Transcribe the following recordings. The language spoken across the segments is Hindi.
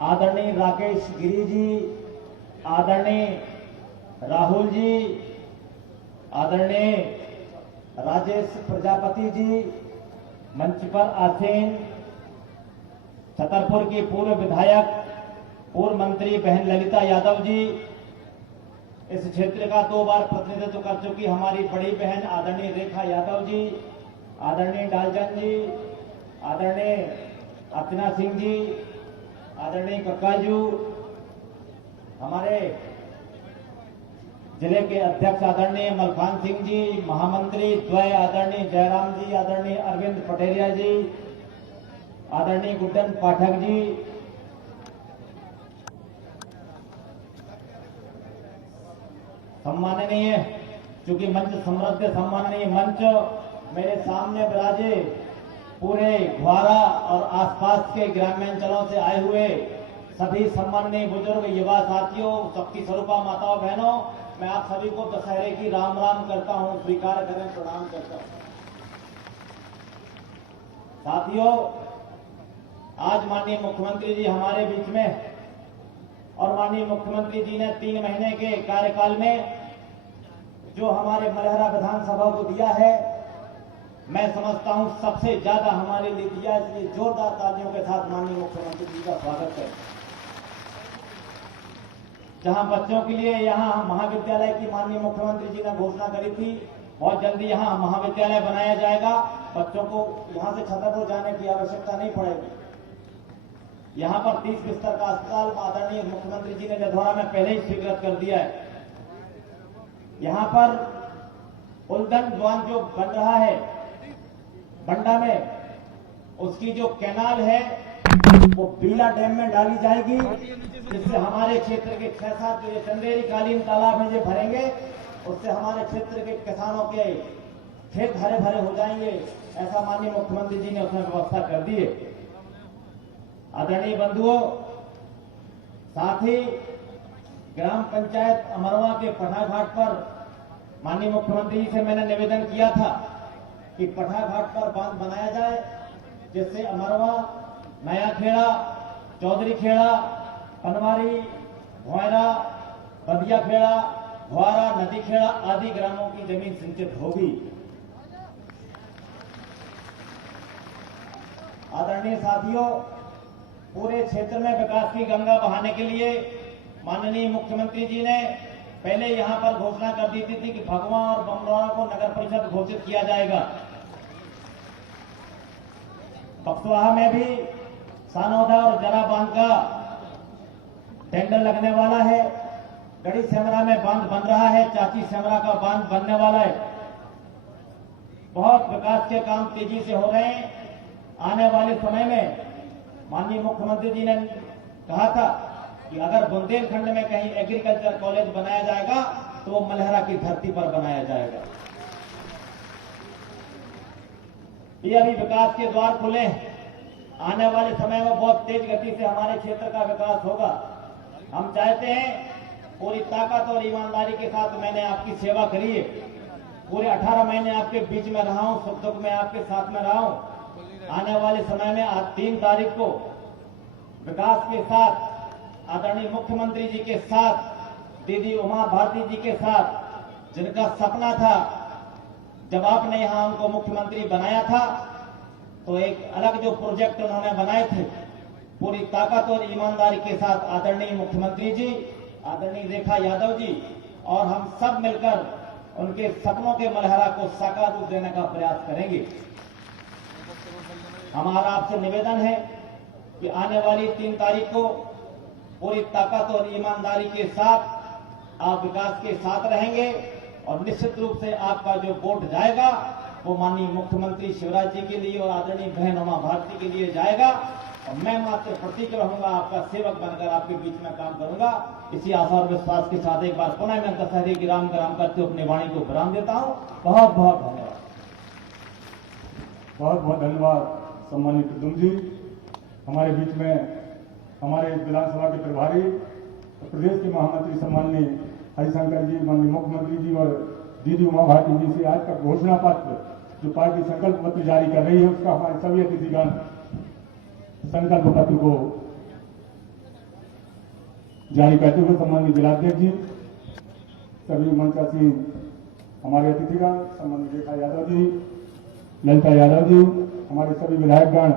आदरणीय राकेश गिरी जी, आदरणीय राहुल जी, आदरणीय राजेश प्रजापति जी, मंच पर आसीन छतरपुर की पूर्व विधायक पूर्व मंत्री बहन ललिता यादव जी, इस क्षेत्र का 2 बार प्रतिनिधित्व कर चुकी हमारी बड़ी बहन आदरणीय रेखा यादव जी, आदरणीय डालचंद जी, आदरणीय अर्चना सिंह जी, आदरणीय कक्काजू, हमारे जिले के अध्यक्ष आदरणीय मलखान सिंह जी, महामंत्री द्वय आदरणीय जयराम जी, आदरणीय अरविंद पटेरिया जी, आदरणीय गुड्डन पाठक जी, सम्माननीय चूंकि मंच समृद्ध सम्माननीय मंच मेरे सामने विराजे पूरे घ्वारा और आसपास के ग्राम्यांचलों से आए हुए सभी सम्माननीय बुजुर्ग युवा साथियों, सबकी स्वरूपा माताओं बहनों, मैं आप सभी को दशहरे की राम राम करता हूं, स्वीकार करें, प्रणाम करता हूं। साथियों, आज माननीय मुख्यमंत्री जी हमारे बीच में और माननीय मुख्यमंत्री जी ने 3 महीने के कार्यकाल में जो हमारे मलहरा विधानसभा को दिया है, मैं समझता हूं सबसे ज्यादा हमारे लिए दिया। इसलिए जोरदार तालियों के साथ माननीय मुख्यमंत्री जी का स्वागत है। जहां बच्चों के लिए यहां महाविद्यालय की माननीय मुख्यमंत्री जी ने घोषणा करी थी, बहुत जल्दी यहां महाविद्यालय बनाया जाएगा। बच्चों को यहां से छतरपुर जाने की आवश्यकता नहीं पड़ेगी। यहां पर 30 बिस्तर का अस्पताल आदरणीय मुख्यमंत्री जी ने लधौरा में पहले ही स्वीकृत कर दिया है। यहां पर उल्दन बांध जो बन रहा है बंडा में, उसकी जो कैनाल है वो बीला डैम में डाली जाएगी, जिससे हमारे क्षेत्र के 6-7 जो ये चंदेरी कालीन तालाब में जो भरेंगे, उससे हमारे क्षेत्र के किसानों के खेत हरे भरे हो जाएंगे। ऐसा माननीय मुख्यमंत्री जी ने उसमें व्यवस्था कर दी है। आदरणीय बंधुओं, साथ ही ग्राम पंचायत अमरवा के पठाघाट पर माननीय मुख्यमंत्री जी से मैंने निवेदन किया था कि पठाघाट पर बांध बनाया जाए, जिससे अमरवा, नया खेड़ा, चौधरी खेड़ा, पनवारी, भोयरा, बदिया खेड़ा, घ्वारा, नदी खेड़ा आदि ग्रामों की जमीन सिंचित होगी। आदरणीय साथियों, पूरे क्षेत्र में विकास की गंगा बहाने के लिए माननीय मुख्यमंत्री जी ने पहले यहां पर घोषणा कर दी थी कि भगवा और बमरौना को नगर परिषद घोषित किया जाएगा। बक्सवाहा में भी सानौदा और जरा बांध का टेंडर लगने वाला है। गढ़ी सेमरा में बांध बन रहा है, चाची सेमरा का बांध बनने वाला है। बहुत विकास के काम तेजी से हो रहे हैं। आने वाले समय में माननीय मुख्यमंत्री जी ने कहा था कि अगर बुंदेलखंड में कहीं एग्रीकल्चर कॉलेज बनाया जाएगा तो वो मलहरा की धरती पर बनाया जाएगा। ये अभी विकास के द्वार खुले हैं। आने वाले समय में बहुत तेज गति से हमारे क्षेत्र का विकास होगा। हम चाहते हैं पूरी ताकत और ईमानदारी के साथ, मैंने आपकी सेवा करी है, पूरे 18 महीने आपके बीच में रहा हूं, सुख दुख में आपके साथ में रहा हूं। आने वाले समय में आज 3 तारीख को विकास के साथ, आदरणीय मुख्यमंत्री जी के साथ, दीदी उमा भारती जी के साथ, जिनका सपना था जब आपने यहां उनको मुख्यमंत्री बनाया था तो एक अलग जो प्रोजेक्ट उन्होंने बनाए थे, पूरी ताकत और ईमानदारी के साथ आदरणीय मुख्यमंत्री जी, आदरणीय रेखा यादव जी और हम सब मिलकर उनके सपनों के मलहरा को साकार रूप देने का प्रयास करेंगे। हमारा आपसे निवेदन है कि आने वाली 3 तारीख को पूरी ताकत और ईमानदारी के साथ आप विकास के साथ रहेंगे और निश्चित रूप से आपका जो वोट जाएगा वो माननीय मुख्यमंत्री शिवराज जी के लिए और आदरणीय बहन उमा भारती के लिए जाएगा। और मैं मात्र प्रतीक रहूंगा, आपका सेवक बनकर आपके बीच में काम करूंगा। इसी आशा और विश्वास के साथ एक बार पुनः मैं दशहरे की राम करते हुए अपनी वाणी को विराम देता हूं। बहुत बहुत धन्यवाद। बहुत बहुत धन्यवाद सम्मानित प्रद्युम्न जी। हमारे बीच में हमारे विधानसभा के प्रभारी प्रदेश के महामंत्री सम्माननीय हरिशंकर जी, माननीय मुख्यमंत्री जी और दीदी उमा भारती जी से आज का घोषणा पत्र जो पार्टी संकल्प पत्र जारी कर रही है, उसका हमारे सभी अतिथिगण संकल्प पत्र को जारी करते हुए सम्मानित जिलाध्यक्ष जी, सभी मंचासीन हमारे अतिथिगण, सम्मानित रेखा यादव जी, ललिता यादव जी, हमारे सभी विधायकगण,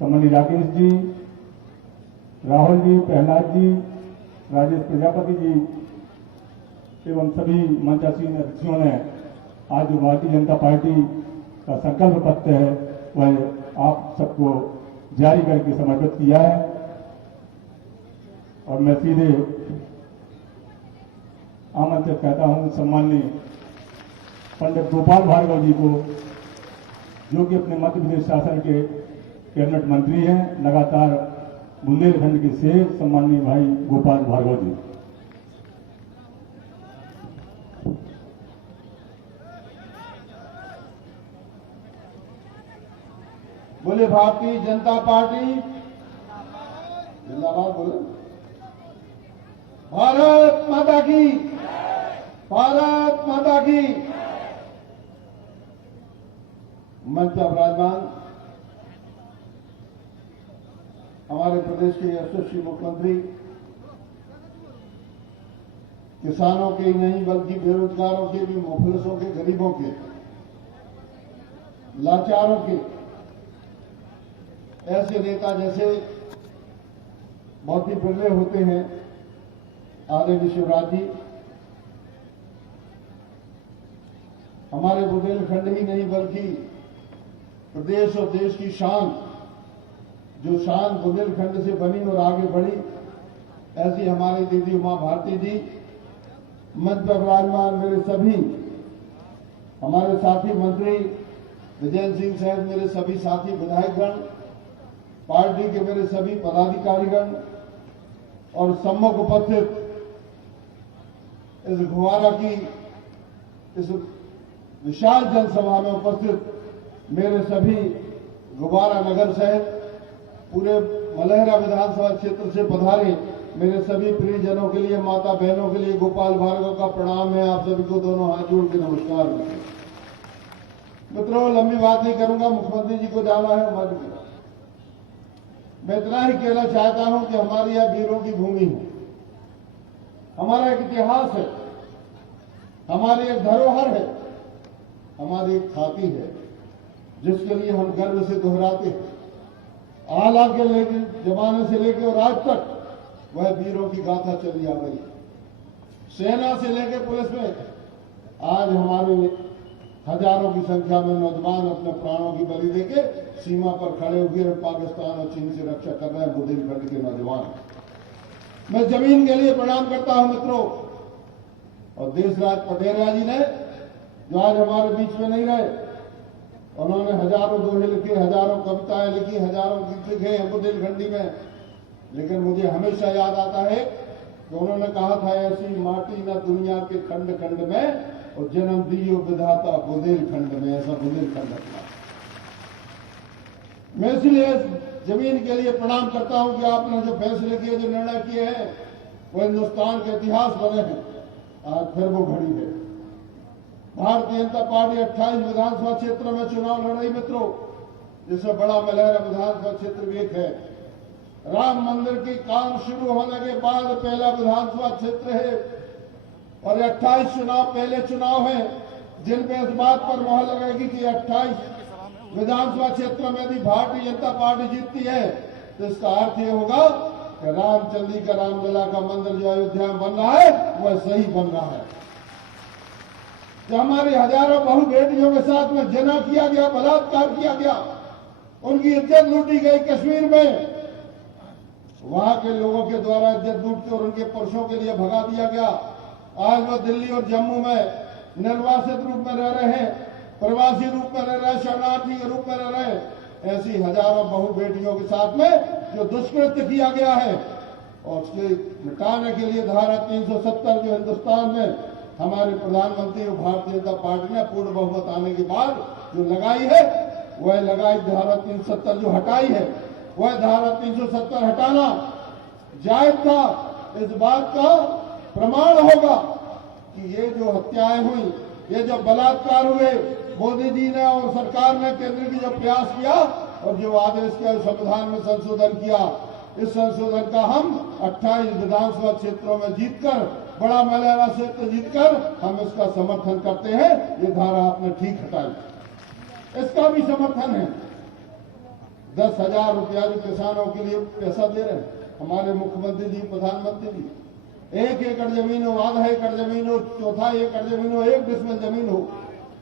सम्मानित राकेश जी, राहुल जी, प्रहलाद जी, राजेश प्रजापति जी एवं सभी मंचासीन अतिथियों ने आज जो भारतीय जनता पार्टी का संकल्प पत्र है वह आप सबको जारी करके समर्पित किया है। और मैं सीधे आमंत्रित कहता हूं सम्माननीय पंडित गोपाल भार्गव जी को, जो कि अपने मध्य प्रदेश शासन के कैबिनेट मंत्री हैं, लगातार बुंदेलखंड के शेर सम्माननीय भाई गोपाल भार्गव जी। बोले भारतीय जनता पार्टी जिंदाबाद। बोले भारत माता की, भारत माता की। मंच पर विराजमान हमारे प्रदेश के यशस्वी मुख्यमंत्री, किसानों के ही नहीं बल्कि बेरोजगारों के भी, मुफलिसों के, गरीबों के, लाचारों के ऐसे नेता जैसे बहुत ही बिरले होते हैं आदरणीय शिवराज जी, हमारे बुंदेलखंड ही नहीं बल्कि प्रदेश और देश की शान, जो शान बुंदेलखंड से बनी और आगे बढ़ी, ऐसी हमारी दीदी उमा भारती जी। मंच पर विराजमान मेरे सभी हमारे साथी मंत्री विजय सिंह सहित मेरे सभी साथी विधायकगण, पार्टी के मेरे सभी पदाधिकारीगण और सम्मुख उपस्थित इस घुवारा की इस विशाल जनसभा में उपस्थित मेरे सभी घुवारा नगर सहित पूरे मलहरा विधानसभा क्षेत्र से पधारे मेरे सभी प्रियजनों के लिए, माता बहनों के लिए गोपाल भार्गव का प्रणाम है। आप सभी को दोनों हाथ जोड़ के नमस्कार। मित्रों, लंबी बात नहीं करूंगा, मुख्यमंत्री जी को जाना है मध्य प्रदेश। मैं इतना ही कहना चाहता हूं कि हमारी यह वीरों की भूमि है, हमारा एक इतिहास है, हमारी एक धरोहर है, हमारी एक खाकी है, जिसके लिए हम गर्व से दोहराते हैं। आला के जमाने से लेकर और आज तक वह वीरों की गाथा चली आ गई। सेना से लेकर पुलिस में आज हमारे हजारों की संख्या में नौजवान अपने प्राणों की बलि देके सीमा पर खड़े हुए पाकिस्तान और चीन से रक्षा कर रहे हैं बुंदेलखंड के नौजवान। मैं जमीन के लिए प्रणाम करता हूं मित्रों। और देशराज पटेरिया जी ने, जो आज हमारे बीच में नहीं रहे, उन्होंने हजारों दोहे लिखे, हजारों कविताएं लिखी, हजारों गीत लिखे हैं बुंदेलखंडी में। लेकिन मुझे हमेशा याद आता है कि उन्होंने कहा था, ऐसी माटी न दुनिया के खंड खंड में और जन्म दियो विधाता बुंदेलखंड में। ऐसा बुंदेलखंड अपना। मैं इसलिए जमीन के लिए प्रणाम करता हूं कि आपने जो फैसले किए, जो निर्णय किए हैं, वो हिंदुस्तान के इतिहास बने हैं। आज फिर वो घड़ी है। भारतीय जनता पार्टी 28 विधानसभा क्षेत्रों में चुनाव लड़ रही मित्रों, जिसमें बड़ा मलहरा विधानसभा क्षेत्र भी एक है। राम मंदिर की काम शुरू होने के बाद पहला विधानसभा क्षेत्र है और 28 चुनाव पहले चुनाव हैं, जिनमें इस बात पर मोहर लगेगी कि 28 विधानसभा क्षेत्रों में यदि भारतीय जनता पार्टी जीतती है तो इसका अर्थ ये होगा कि रामचंद्र का रामलला का मंदिर जो अयोध्या में बन रहा है वह सही बन रहा है। जो हमारी हजारों बहू बेटियों के साथ में जना किया गया, बलात्कार किया गया, उनकी इज्जत लूटी गई कश्मीर में, वहां के लोगों के द्वारा इज्जत लूट के और उनके पुरुषों के लिए भगा दिया गया। आज वो दिल्ली और जम्मू में निर्वासित रूप में रह रहे हैं, प्रवासी रूप में रह रहे, शरणार्थी के रूप में रह रहे। ऐसी हजारों बहू बेटियों के साथ में जो दुष्कृत्य किया गया है और उसके मिटाने के लिए धारा 370 जो हिंदुस्तान में हमारे प्रधानमंत्री और भारतीय जनता पार्टी ने पूर्ण बहुमत आने के बाद जो लगाई है, वह लगाई धारा 370 जो हटाई है, वह धारा 370 हटाना जायज था। इस बात का प्रमाण होगा कि ये जो हत्याएं हुई, ये जो बलात्कार हुए, मोदी जी ने और सरकार ने केंद्र की जो प्रयास किया और जो आदेश किया, संविधान में संशोधन किया, इस संशोधन का हम 28 विधानसभा क्षेत्रों में जीतकर, बड़ा मलहरा क्षेत्र जीतकर हम इसका समर्थन करते हैं। ये धारा आपने ठीक हटाई। इसका भी समर्थन है। 10,000 रुपया जो किसानों के लिए पैसा दे रहे हैं हमारे मुख्यमंत्री जी, प्रधानमंत्री जी, 1 एकड़ जमीन हो, आधा एकड़ जमीन हो, चौथा एकड़ जमीन हो, 1 डिसमिल जमीन हो।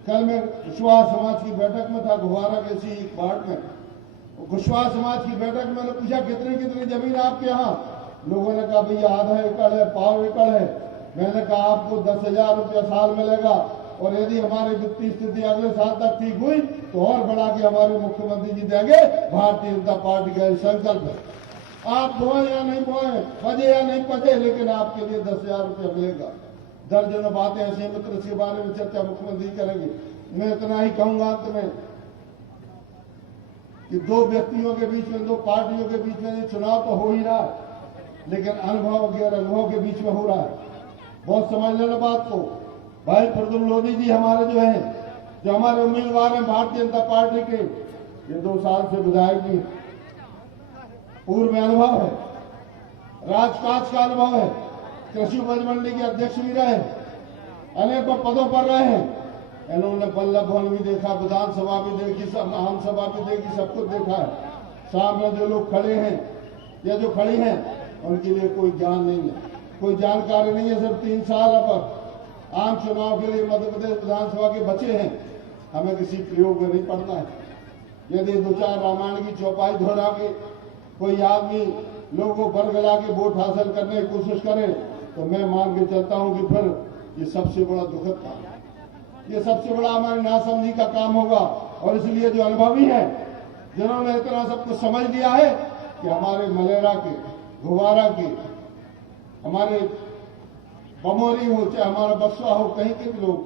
कल मैं कुशवाहा समाज की बैठक में था, घुवारा के सी वार्ड में। कुशवाहा समाज की बैठक में मैंने पूछा कितनी कितनी जमीन आपके यहाँ? लोगों ने कहा भैया आधा एकड़ है, पाव एकड़ है। मैंने कहा आपको 10,000 रुपया साल मिलेगा, और यदि हमारी वित्तीय स्थिति अगले साल तक ठीक हुई तो और बढ़ा के हमारे मुख्यमंत्री जी देंगे। भारतीय जनता पार्टी का संकल्प है। आप बोए या नहीं बोए, बजे या नहीं बजे, लेकिन आपके लिए 10,000 रुपया मिलेगा। दर्जनों बातें ऐसे मित्र, इसके बारे में चर्चा मुख्यमंत्री करेंगे। मैं इतना ही कहूंगा अंत में कि 2 व्यक्तियों के बीच में, 2 पार्टियों के बीच में ये चुनाव तो हो ही रहा है, लेकिन अनुभव गैर अनुभव के बीच में हो रहा है। बहुत समझ लेना बात को। भाई प्रद्युम्न लोधी जी हमारे जो हैं, जो हमारे उम्मीदवार हैं भारतीय जनता पार्टी के, ये 2 साल से विधायक भी, पूर्व में अनुभव है, राजकाज का अनुभव है, कृषि उपज मंडी के अध्यक्ष भी रहे, अनेकों पदों पर रहे हैं। इन्होंने बल्लभ भवन भी देखा, विधानसभा भी देखी, आम सभा भी देखी, सब कुछ देखा है। सामने जो लोग खड़े हैं या जो खड़ी हैं, उनके लिए कोई ज्ञान नहीं है, कोई जानकारी नहीं है। सिर्फ 3 साल अब आम चुनाव के लिए मध्य प्रदेश विधानसभा के बचे हैं। हमें किसी प्रयोग में नहीं पड़ना है। यदि 2-4 रामायण की चौपाई दोहरा के कोई आदमी लोगों को बरगला के वोट हासिल करने की कोशिश करे, तो मैं मान के चलता हूं कि फिर ये सबसे बड़ा दुखद काम है, ये सबसे बड़ा हमारी नासमझी का काम होगा। और इसलिए जो अनुभवी हैं, जिन्होंने इतना सब कुछ समझ लिया है कि हमारे मलेरा के, घुवारा के, हमारे बमोरी हो, चाहे हमारा बक्सवा हो, कहीं के भी लोग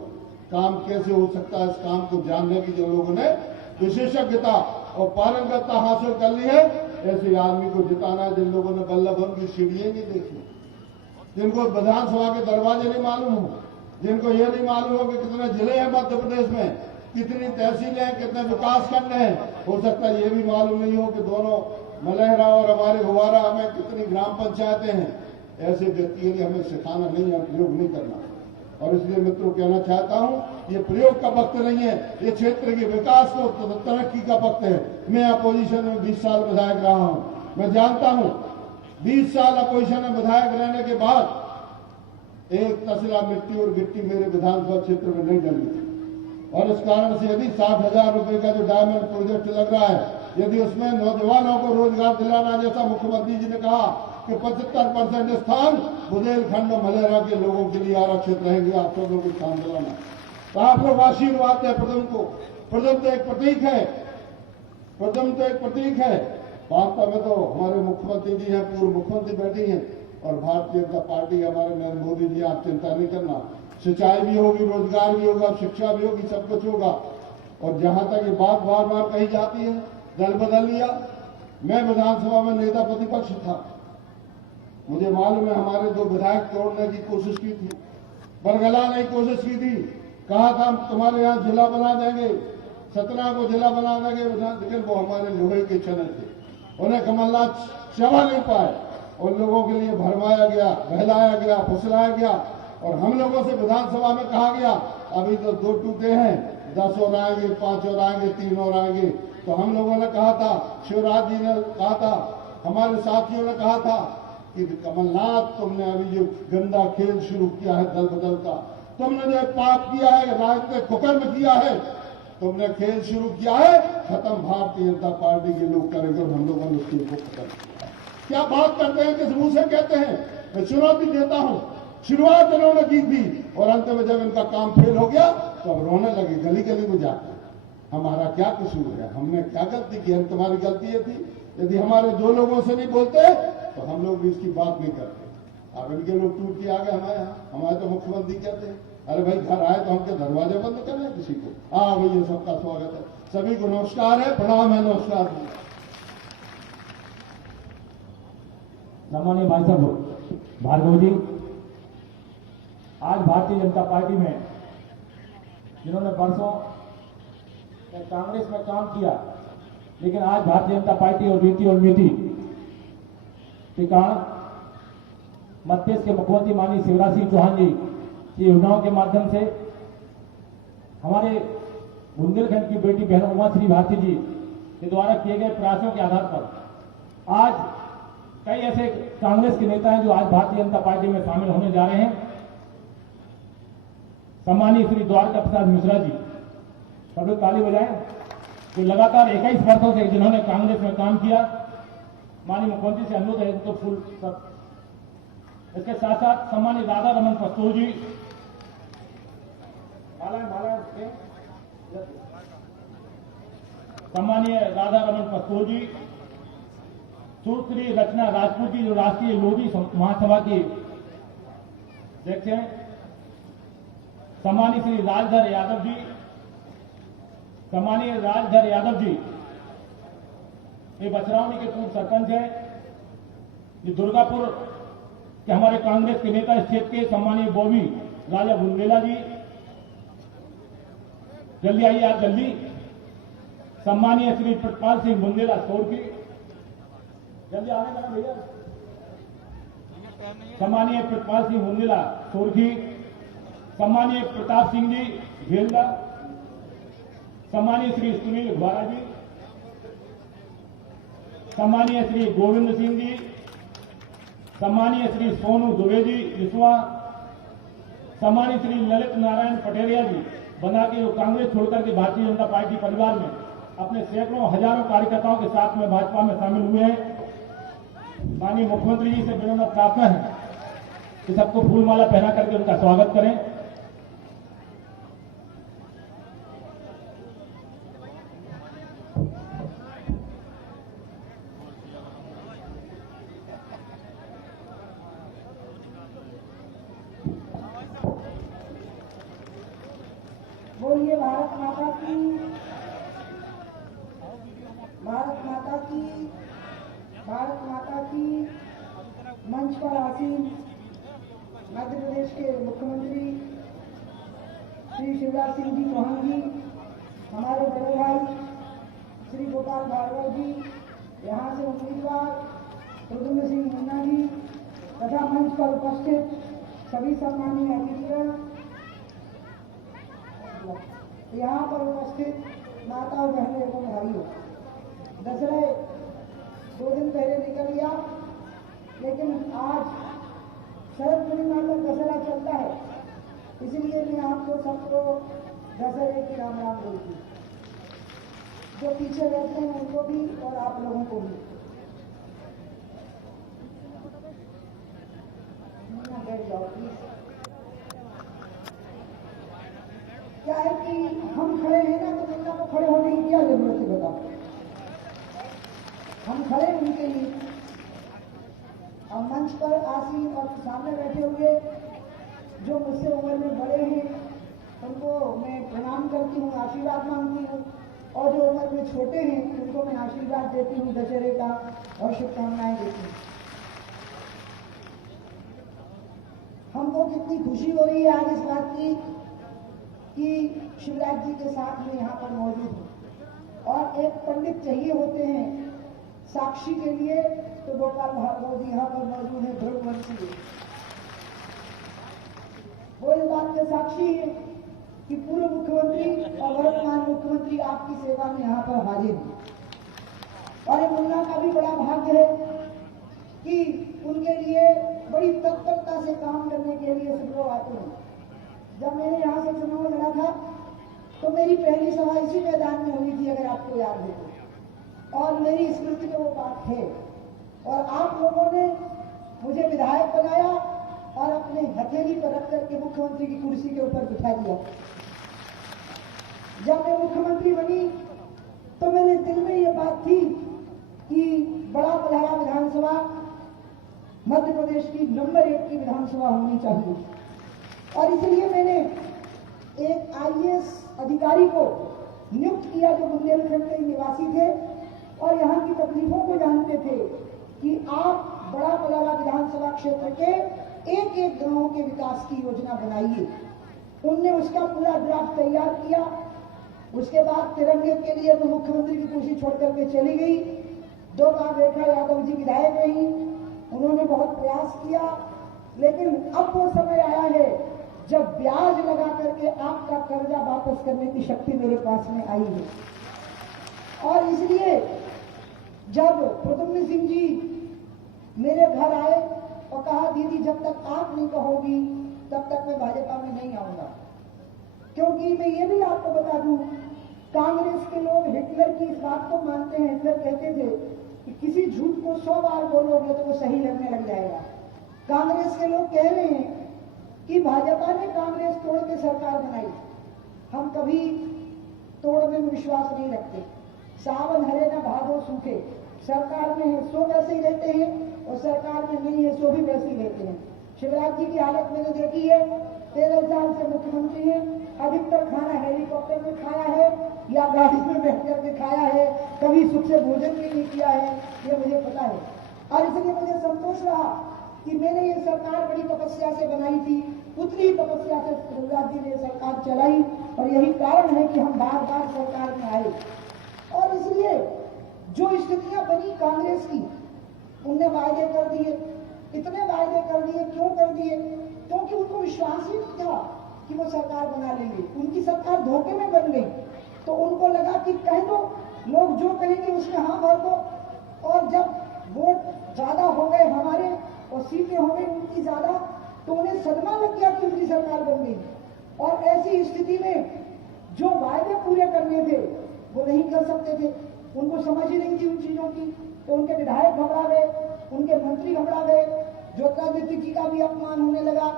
काम कैसे हो सकता है, इस काम को जानने की जो लोगों ने विशेषज्ञता और पारंगतता हासिल कर ली है, ऐसे आदमी को जिताना है। जिन लोगों ने बल्लभ भवन की सीढ़ियां नहीं देखी, जिनको विधानसभा के दरवाजे नहीं मालूम हो, जिनको ये नहीं मालूम हो कि कितने जिले हैं मध्य प्रदेश में, कितनी तहसीलें हैं, कितने विकास खंड हैं, हो सकता है ये भी मालूम नहीं हो कि दोनों मलेहरा और हमारे घुवारा में कितनी ग्राम पंचायतें हैं। ऐसे व्यक्ति के लिए हमें सिखाना नहीं है, प्रयोग नहीं करना। और इसलिए मित्रों कहना चाहता हूं, ये प्रयोग का वक्त नहीं है, ये क्षेत्र के विकास को, तरक्की का वक्त है। मैं अपोजिशन में 20 साल विधायक रहा हूं, मैं जानता हूं 20 साल अपोजिशन में विधायक रहने के बाद एक तसला मिट्टी और गिट्टी मेरे विधानसभा क्षेत्र में नहीं डली थी। और इस कारण से यदि 60,000 रुपए का जो डायमंड प्रोजेक्ट लग रहा है, यदि उसमें नौजवानों को रोजगार दिलाना, जैसा मुख्यमंत्री जी ने कहा कि 75% स्थान बुंदेलखंड और मलेहरा के लोगों के लिए आरक्षित रहेंगे, आप सब लोगों को स्थान दिलाना, तो आप लोग आशीर्वाद दें प्रद्युम्न को। प्रद्युम्न तो एक प्रतीक है, प्रद्युम्न तो एक प्रतीक है। वास्तव में तो हमारे मुख्यमंत्री जी हैं, पूर्व मुख्यमंत्री बैठी हैं, और भारतीय जनता पार्टी हमारे नरेंद्र मोदी जी, आप चिंता नहीं करना, सिंचाई भी होगी, रोजगार भी होगा, शिक्षा भी होगी, सब कुछ होगा। और जहां तक ये बात बार बार कही जाती है, दल बदल लिया, मैं विधानसभा में नेता प्रतिपक्ष था, मुझे मालूम है हमारे 2 विधायक तोड़ने की कोशिश की थी, बरगलाने की कोशिश की थी, कहा था हम तुम्हारे यहाँ जिला बना देंगे, सतना को जिला बना देंगे, लेकिन वो हमारे लोहे के चने थे, उन्हें कमलनाथ चबा नहीं पाए। उन लोगों के लिए भरमाया गया, बहलाया गया, फुसलाया गया, और हम लोगों से विधानसभा में कहा गया अभी तो 2 टूटे हैं, 10 और आएंगे, 5 और आएंगे, 3 और आएंगे। तो हम लोगों ने कहा था, शिवराज जी ने कहा था, हमारे साथियों ने कहा था कि कमलनाथ, तुमने अभी जो गंदा खेल शुरू किया है दल बदल का, तुमने जो पाप किया है, राजनीतिक कुकर्म किया है, तुमने खेल शुरू किया है, खत्म भारतीय जनता पार्टी के लोग करेंगे, और हम लोगों ने उसकी खत्म किया। क्या बात करते हैं, किस मुंह से कहते हैं? मैं चुनौती देता हूं, शुरुआत इन्होंने की थी, और अंत में जब इनका काम फेल हो गया तो अब रोने लगे गली गली में जाकर, हमारा क्या कसूर है, हमने क्या गलती की? हम तुम्हारी गलती ये थी, यदि हमारे 2 लोगों से नहीं बोलते तो हम लोग भी इसकी बात नहीं करते। अब इनके लोग टूट के आ गए हमारे यहाँ, हमारे तो मुख्यमंत्री कहते हैं अरे भाई घर आए तो हमके दरवाजे बंद कर रहे हैं किसी को। हाँ भैया, सबका स्वागत है, सभी को नमस्कार है, प्रणाम है, नमस्कार है। सम्मानीय भाई साहब भार्गव जी, आज भारतीय जनता पार्टी में जिन्होंने वर्षों कांग्रेस में काम किया, लेकिन आज भारतीय जनता पार्टी और रीति और नीति के कारण मध्य प्रदेश के मुख्यमंत्री माननीय शिवराज सिंह चौहान जी की योजनाओं के माध्यम से हमारे बुंदेलखंड की बेटी बहन उमा श्री भारती जी के द्वारा किए गए प्रयासों के आधार पर आज कई ऐसे कांग्रेस के नेता हैं जो आज भारतीय जनता पार्टी में शामिल होने जा रहे हैं। सम्मानीय श्री द्वारका प्रसाद मिश्रा जी, सभी ताली बजाएं, जो लगातार 21 वर्षों से जिन्होंने कांग्रेस में काम किया। माननीय मुख्यमंत्री से अनुरोध है तो फूल सब। इसके साथ साथ सम्मानित राधा रमन पस्तूर जी, सम्मानीय राधा रमन पस्तूर जी, सुश्री रचना राजपूत जी जो राष्ट्रीय लोधी महासभा की अध्यक्ष हैं, सम्मानीय श्री राजधर यादव जी, सम्मानीय राजधर यादव जी ये बचरावनी के पूर्व सरपंच हैं। ये दुर्गापुर के हमारे कांग्रेस के नेता इस क्षेत्र के सम्मानीय बॉबी राजा बुंदेला जी, जल्दी आइए आप जल्दी। सम्मानीय श्री प्रताप सिंह बुंदेला सोरकी, जल्दी आने का भैया। सम्मानीय प्रताप सिंह बुंदेला सोरकी, सम्मानीय प्रताप सिंह जी घेलदा, सम्मानीय श्री सुनील घुआरा जी, सम्मानीय श्री गोविंद सिंह जी, सम्मानीय श्री सोनू दुबे जी विश्वा, सम्मानीय श्री ललित नारायण पटेरिया जी बना के जो कांग्रेस छोड़कर के भारतीय जनता पार्टी परिवार में अपने सैकड़ों हजारों कार्यकर्ताओं के साथ में भाजपा में शामिल हुए हैं। माननीय मुख्यमंत्री जी से विनम्र प्रार्थना है कि सबको फूलमाला पहना करके उनका स्वागत करें। बोलिए भारत माता की, भारत माता की, भारत माता की। मंच पर आसीन मध्य प्रदेश के मुख्यमंत्री श्री शिवराज सिंह जी चौहान जी, हमारे बड़े भाई श्री गोपाल भार्गव जी, यहाँ से उम्मीदवार प्रद्युम्न सिंह मुन्ना जी तथा मंच पर उपस्थित सभी सम्मानीय अतिथिगण, यहाँ पर उपस्थित माताओं बहनों एवं भाइयों। दशहरा 2 दिन पहले निकल गया, लेकिन आज शरद पूर्णिमा का दशहरा चलता है, इसलिए मैं आपको सबको दशहरे की राम राम बोलती, जो पीछे बैठे हैं उनको भी और आप लोगों को भी। बैठ जाओ प्लीज। क्या है कि हम खड़े हैं ना, तो मुन्ना को खड़े होने की क्या जरूरत है बताओ। हम खड़े उनके लिए, और मंच पर आसीन और सामने बैठे हुए जो मुझसे उम्र में बड़े हैं उनको मैं प्रणाम करती हूँ, आशीर्वाद मांगती हूँ, और जो उम्र में छोटे हैं उनको मैं आशीर्वाद देती हूँ, दशहरे का और शुभकामनाएं देती हूँ। हमको कितनी खुशी हो रही है आज इस बात की कि शिवराज जी के साथ में यहाँ पर मौजूद हूँ, और एक पंडित चाहिए होते हैं साक्षी के लिए, तो गोपाल भार्गव जी यहाँ पर मौजूद है, ब्रह्मवंशी। वो इस बात के साक्षी है कि पूर्व मुख्यमंत्री और वर्तमान मुख्यमंत्री आपकी सेवा में यहाँ पर हाजिर हैं, और ये मुन्ना का भी बड़ा भाग्य है कि उनके लिए बड़ी तत्परता से काम करने के लिए सब लोग आते हैं। जब मैंने यहाँ से चुनाव लड़ा था तो मेरी पहली सभा इसी मैदान में हुई थी, अगर आपको याद है तो, और मेरी स्मृति में वो बात है, और आप लोगों ने मुझे विधायक बनाया और अपने हथेली पर रख करके मुख्यमंत्री की कुर्सी के ऊपर बिठा दिया। जब मैं मुख्यमंत्री बनी तो मेरे दिल में ये बात थी कि बड़ा बलहारा विधानसभा मध्य प्रदेश की नंबर 1 की विधानसभा होनी चाहिए, और इसलिए मैंने एक IAS अधिकारी को नियुक्त किया जो बुंदेलखंड के निवासी थे और यहाँ की तकलीफों को जानते थे कि आप बड़ा बलहारा विधानसभा क्षेत्र के एक एक गांवों के विकास की योजना बनाइए। उनने उसका पूरा ड्राफ्ट तैयार किया। उसके बाद तिरंगे के लिए तो मुख्यमंत्री की कुर्सी छोड़ करके चली गई। 2 बार रेखा यादव जी विधायक रही, उन्होंने बहुत प्रयास किया, लेकिन अब वो समय आया है जब ब्याज लगा करके आपका कर्जा वापस करने की शक्ति मेरे पास में आई है। और इसलिए जब प्रद्युम्न सिंह जी मेरे घर आए और कहा दीदी जब तक आप नहीं कहोगी तब तक मैं भाजपा में नहीं आऊंगा, क्योंकि मैं ये भी आपको बता दूं, कांग्रेस के लोग हिटलर की इस बात को मानते हैं। हिटलर कहते थे कि किसी झूठ को 100 बार बोलोगे तो वो सही लगने लग जाएगा। कांग्रेस के लोग कह रहे हैं कि भाजपा ने कांग्रेस तोड़ के सरकार बनाई। हम कभी तोड़ने में विश्वास नहीं रखते। सावन हरे ना भादो सूखे, सरकार में है सो वैसे ही रहते हैं और सरकार में नहीं है सो भी वैसे ही रहते हैं। शिवराज जी की हालत मैंने देखी है, 13 साल से मुख्यमंत्री है, अधिकतर खाना हेलीकॉप्टर में खाया है या गाड़ी में बैठ करके खाया है, कभी सुख से भोजन भी नहीं किया है, ये मुझे पता है। और इसलिए मुझे संतोष रहा कि मैंने ये सरकार बड़ी तपस्या से बनाई थी, उतनी तपस्या से शिवराज जी ने सरकार चलाई और यही कारण है कि हम बार बार सरकार में आए। और इसलिए जो स्थितियां बनी कांग्रेस की, उनने वायदे कर दिए, इतने वायदे कर दिए, क्यों कर दिए? क्योंकि उनको विश्वास ही नहीं था कि वो सरकार बना लेंगे। उनकी सरकार धोखे में बन गई, तो उनको लगा कि कह दो, लोग जो कहेंगे उसमें हाँ भर दो, और जब वोट ज्यादा हो गए हमारे और सीटें हो गई उनकी ज्यादा, तो उन्हें सदमा लग गया कि उनकी सरकार बन गई। और ऐसी स्थिति में जो वायदे पूरे करने थे वो नहीं कर सकते थे, उनको समझ ही नहीं थी उन चीजों की, तो उनके विधायक घबरा गए, उनके मंत्री घबरा गए, ज्योतिरादित्य जी का भी अपमान होने लगा,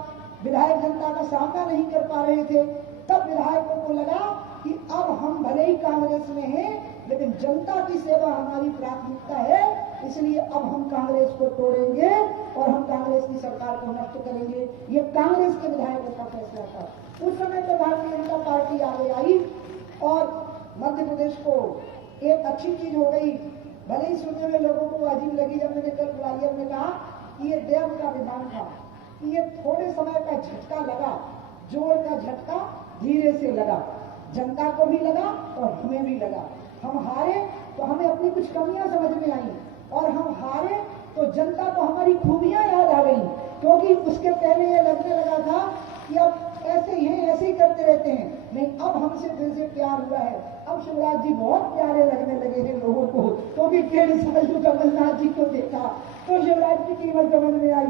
विधायक जनता का सामना नहीं कर पा रहे थे। तब विधायकों को लगा कि अब हम भले ही कांग्रेस में हैं, लेकिन जनता की सेवा हमारी प्राथमिकता है, इसलिए अब हम कांग्रेस को तोड़ेंगे और हम कांग्रेस की सरकार को नष्ट करेंगे। ये कांग्रेस के विधायकों का फैसला था। उस समय तो भारतीय जनता पार्टी आगे आई और मध्य प्रदेश को एक अच्छी चीज हो गई, भले ही सुनने में लोगों को अजीब लगी जब मैंने कल ग्वालियर में कहा कि ये देव का विधान था, कि ये थोड़े समय का झटका लगा, जोर का झटका धीरे से लगा, जनता को भी लगा और हमें भी लगा। हम हारे तो हमें अपनी कुछ कमियां समझ में आई, और हम हारे तो जनता को हमारी खूबियां याद आ गई, क्योंकि उसके पहले ये लगने लगा था कि अब ऐसे ही हैं, ऐसे ही करते रहते हैं। नहीं, अब हमसे दिल से प्यार हुआ है। अब शिवराज जी बहुत प्यारे लगने लगे हैं लोगों को, क्योंकि 1.5 साल जो कमलनाथ जी को देखा तो शिवराज की कीमत समझ में आई,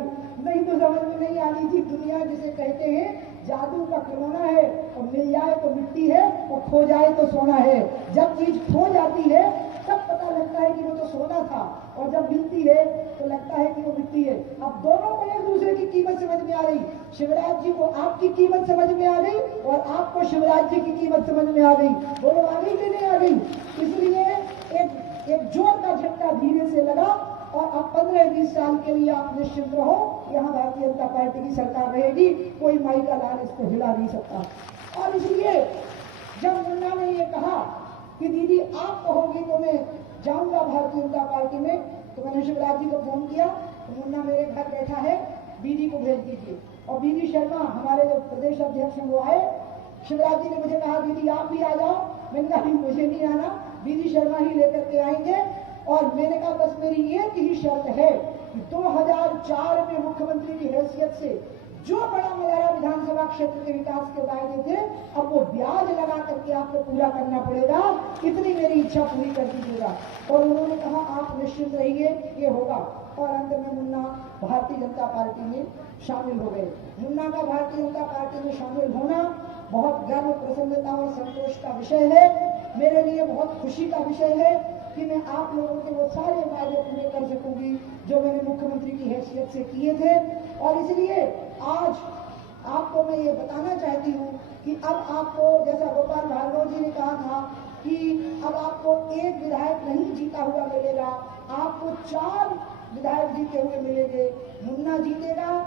नहीं तो समझ में नहीं आनी थी। दुनिया जिसे कहते हैं जादू का खिलौना है, और मिल जाए तो मिट्टी है और खो जाए तो सोना है। जब चीज खो जाती है तब पता लगता है कि वो तो सोना था, और जब मिलती है तो लगता है कि वो मिट्टी है। अब दोनों को एक दूसरे की कीमत समझ में आ रही, शिवराज जी को आपकी कीमत समझ में आ गई और आपको शिवराज जी की कीमत समझ में आ गई, दोनों आ गई कि नहीं आ गई। इसलिए एक जोर का झटका धीरे से लगा, और अब 15-20 साल के लिए आप निश्चिंत रहो, यहाँ भारतीय जनता पार्टी की सरकार रहेगी, कोई माई का लाल इसको हिला नहीं सकता। और इसलिए जब मुन्ना ने ये कहा कि दीदी आप कहोगी तो मैं जाऊंगा भारतीय जनता पार्टी में, तो मैंने शिवराज जी को फोन किया, तो मुन्ना मेरे घर बैठा है, बीडी को भेज दीजिए। और बीडी शर्मा हमारे जो प्रदेश अध्यक्ष हैं वो आए, शिवराज जी ने मुझे कहा दीदी आप भी आ जाओ, मैंने कहा मुझे नहीं आना, बीडी शर्मा ही लेकर के आएंगे। और मैंने कहा बस मेरी एक ही शर्त है कि 2004 में मुख्यमंत्री की हैसियत से जो बड़ा मलारा विधानसभा क्षेत्र के विकास के वायदे थे, अब वो ब्याज लगा करके आपको पूरा करना पड़ेगा, इतनी मेरी इच्छा पूरी कर दीजिएगा। और उन्होंने कहा आप निश्चिंत रहिए, ये होगा। और अंत में मुन्ना भारतीय जनता पार्टी में शामिल हो गए। मुन्ना का भारतीय जनता पार्टी में शामिल होना बहुत गर्व, प्रसन्नता और संतोष का विषय है। मेरे लिए बहुत खुशी का विषय है कि मैं आप लोगों के वो सारे वायदे पूरे कर सकूंगी जो मैंने मुख्यमंत्री की हैसियत से किए थे। और इसलिए आज आपको मैं ये बताना चाहती हूँ कि अब आपको, जैसा गोपाल भार्गव जी ने कहा था कि अब आपको एक विधायक नहीं जीता हुआ मिलेगा, आपको 4 विधायक जीते हुए मिलेंगे। मुन्ना जीतेगा,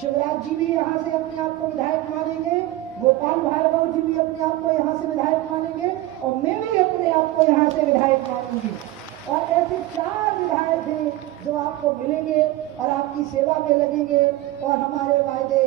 शिवराज जी भी यहाँ से अपने आप को विधायक मानेंगे, गोपाल भार्गव जी भी अपने आप को यहाँ से विधायक मानेंगे, और मैं भी अपने आप को यहाँ से विधायक मानूंगी। और ऐसे 4 विधायक हैं जो आपको मिलेंगे और आपकी सेवा में लगेंगे, और हमारे वायदे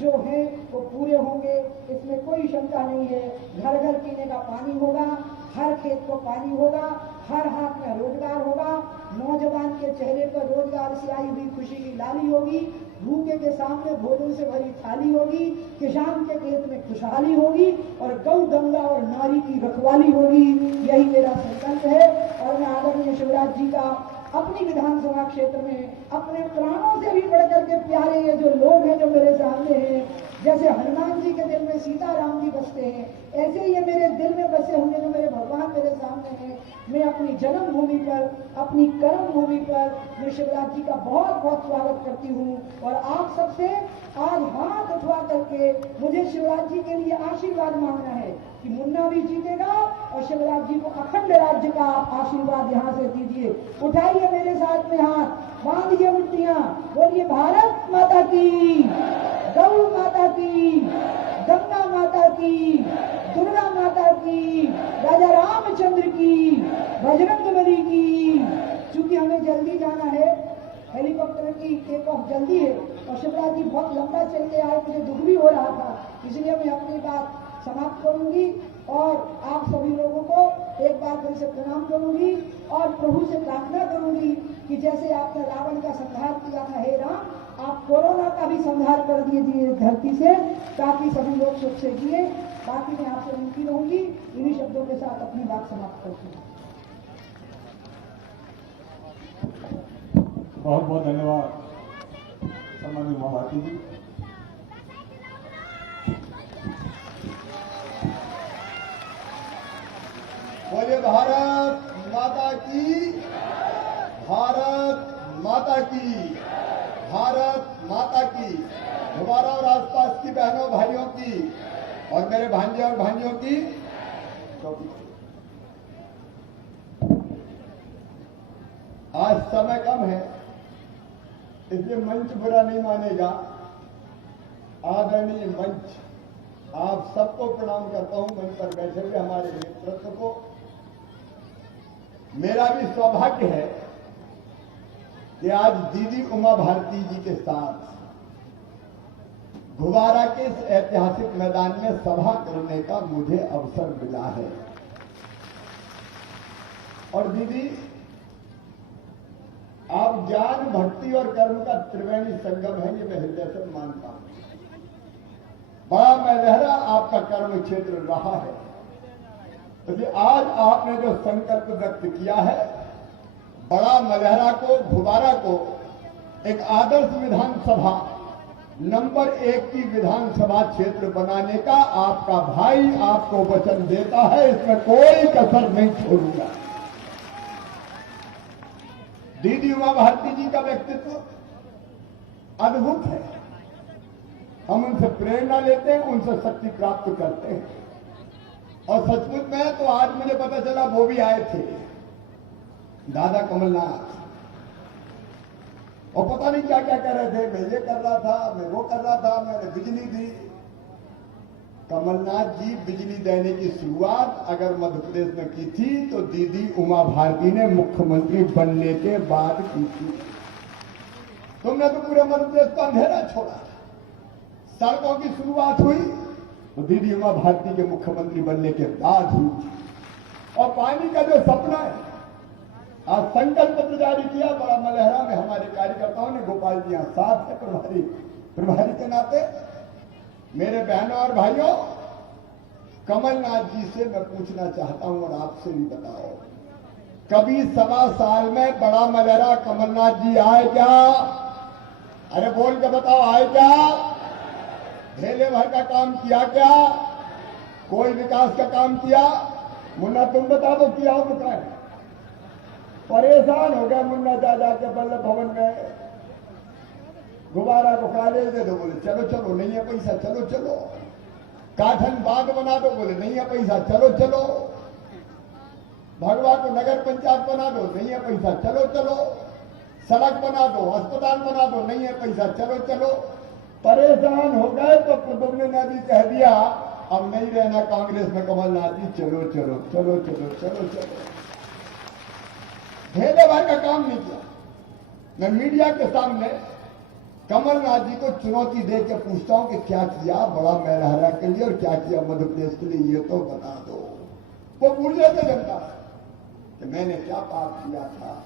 जो हैं वो पूरे होंगे, इसमें कोई शंका नहीं है। घर घर पीने का पानी होगा, हर खेत को पानी होगा, हर हाथ में रोजगार होगा, नौजवान के चेहरे पर रोजगार से आई हुई खुशी की लाली होगी, भूखे के सामने भोजन से भरी थाली होगी, किसान के खेत में खुशहाली होगी और गौ गंगा और नारी की रखवाली होगी। यही मेरा संकल्प है और मैं आदरणीय शिवराज जी का अपनी विधानसभा क्षेत्र में अपने प्राणों से भी बढ़कर के प्यारे ये जो लोग हैं जो मेरे सामने हैं, जैसे हनुमान जी के दिल में सीताराम जी बसते हैं, ऐसे ये मेरे दिल में बसे हुए जो मेरे भगवान मेरे सामने हैं। मैं अपनी जन्मभूमि पर, अपनी कर्म भूमि पर मैं शिवराज जी का बहुत बहुत स्वागत करती हूँ और आप सबसे आज हाथ उठवा करके मुझे शिवराज जी के लिए आशीर्वाद मांगना है कि मुन्ना भी जीतेगा और शिवराज जी को अखंड राज्य का आप आशीर्वाद यहाँ से दीजिए। उठाइए मेरे साथ में हाथ, बांधिए मुट्ठियां, बोलिए भारत माता की, गौ माता की, गंगा माता की, दुर्गा माता की, राजा रामचंद्र की, बजरंग बली की। चूंकि हमें जल्दी जाना है, हेलीकॉप्टर की टेक ऑफ जल्दी है और शिवराज जी बहुत लंबा चल के आए, मुझे दुख भी हो रहा था, इसलिए मैं अपनी बात समाप्त करूंगी और आप सभी लोगों को एक बार फिर से प्रणाम करूंगी और प्रभु से प्रार्थना करूंगी कि जैसे आपने रावण का संहार किया था, हे राम, आप कोरोना का भी संहार कर दीजिए धरती से, ताकि सभी लोग सुख से जिए। बाकी मैं आपसे विनती रहूंगी, इन्हीं शब्दों के साथ अपनी बात समाप्त करती हूँ। बहुत बहुत धन्यवाद सम्माननीय महाभारती जी। बोले भारत माता की, भारत माता की, भारत माता की। हमारा और आसपास की बहनों भाइयों की और मेरे भांजे और भांजियों की आज समय कम है, इसलिए मंच बुरा नहीं मानेगा। आदरणीय मंच, आप सबको प्रणाम करता हूं, मंच पर बैठे हुए हमारे नेतृत्व को। मेरा भी सौभाग्य है कि आज दीदी उमा भारती जी के साथ गुब्बारा के इस ऐतिहासिक मैदान में सभा करने का मुझे अवसर मिला है। और दीदी, आप ज्ञान, भक्ति और कर्म का त्रिवेणी संगम है, ये मैं हृदय से मानता हूं। बड़ा महलहरा आपका कर्म क्षेत्र रहा है, इसलिए आज आपने जो संकल्प व्यक्त किया है, बड़ा मलहरा को, गुब्बारा को एक आदर्श विधानसभा नंबर 1 की विधानसभा क्षेत्र बनाने का आपका भाई आपको वचन देता है, इसमें कोई कसर नहीं छोड़ूंगा। दीदी उमा भारती जी का व्यक्तित्व अद्भुत है, हम उनसे प्रेरणा लेते हैं, उनसे शक्ति प्राप्त करते हैं। और सचमुच में तो आज मुझे पता चला वो भी आए थे, दादा कमलनाथ, और पता नहीं क्या क्या कर रहे थे। मैं ये कर रहा था, मैं वो कर रहा था, मैंने बिजली दी। कमलनाथ जी बिजली देने की शुरुआत अगर मध्य प्रदेश में की थी तो दीदी उमा भारती ने मुख्यमंत्री बनने के बाद की थी। तुमने तो पूरे मध्य प्रदेश को अंधेरा छोड़ा। सड़कों की शुरुआत हुई तो दीदी उमा भारती के मुख्यमंत्री बनने के बाद हुई। और पानी का जो सपना है, आज संकल्प पत्र जारी किया बड़ा मलहरा में हमारे कार्यकर्ताओं ने। गोपाल जी यहां साथ है प्रभारी के नाते। मेरे बहनों और भाइयों, कमलनाथ जी से मैं पूछना चाहता हूं और आपसे भी बताओ, कभी 1.25 साल में बड़ा मलहरा कमलनाथ जी आए क्या? अरे बोल के बताओ, आए क्या? ढेले भर का काम किया क्या? कोई विकास का काम किया? मुन्ना तुम बता दो, किया हो बताए। परेशान हो गया मुन्ना जा जाके बल्लभ भवन में, गुब्बारा को कॉलेज दे दो, बोले चलो चलो, नहीं है पैसा, चलो चलो। काठन बांध बना दो, बोले नहीं है पैसा, चलो चलो। भगवा को नगर पंचायत बना दो, नहीं है पैसा, चलो चलो। सड़क बना दो, अस्पताल बना दो, नहीं है पैसा, चलो चलो। परेशान हो गए तो प्रद्युम्न ने भी कह दिया अब नहीं रहना कांग्रेस में कमलनाथ जी, चलो चलो चलो चलो चलो चलो। ढेले भर का काम नहीं किया। मैं मीडिया के सामने कमलनाथ जी को चुनौती दे के पूछता हूं कि क्या किया बड़ा मलहरा के लिए और क्या किया मध्य प्रदेश के लिए, ये तो बता दो। वो पूछ रहे थे जनता कि मैंने क्या पाप किया था,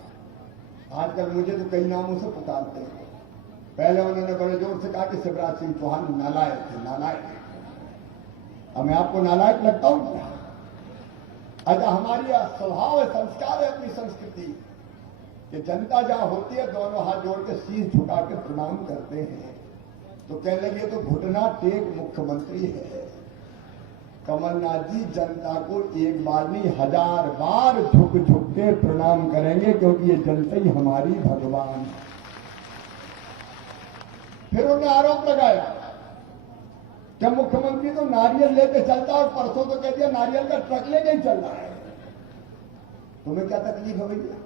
आजकल मुझे तो कई नामों से पुकारते हैं। पहले उन्होंने बड़े जोर से कहा कि शिवराज सिंह चौहान नालायक थे, नालायक। अब मैं आपको नालायक लगता हूं क्या? अच्छा, हमारी स्वभाव है, संस्कार है, अपनी संस्कृति कि जनता जहां होती है दोनों हाथ जोड़ के शीश झुका के प्रणाम करते हैं। तो कहने लगे तो घुटना टेक मुख्यमंत्री है। कमलनाथ जी जनता को एक बार नहीं 1000 बार झुक झुक के प्रणाम करेंगे, क्योंकि ये जनता ही हमारी भगवान है। फिर उन्होंने आरोप लगाया कि मुख्यमंत्री तो नारियल लेके चलता और परसों तो कह दिया नारियल का ट्रक लेके ही चल रहा है। तुम्हें क्या तकलीफ है भैया?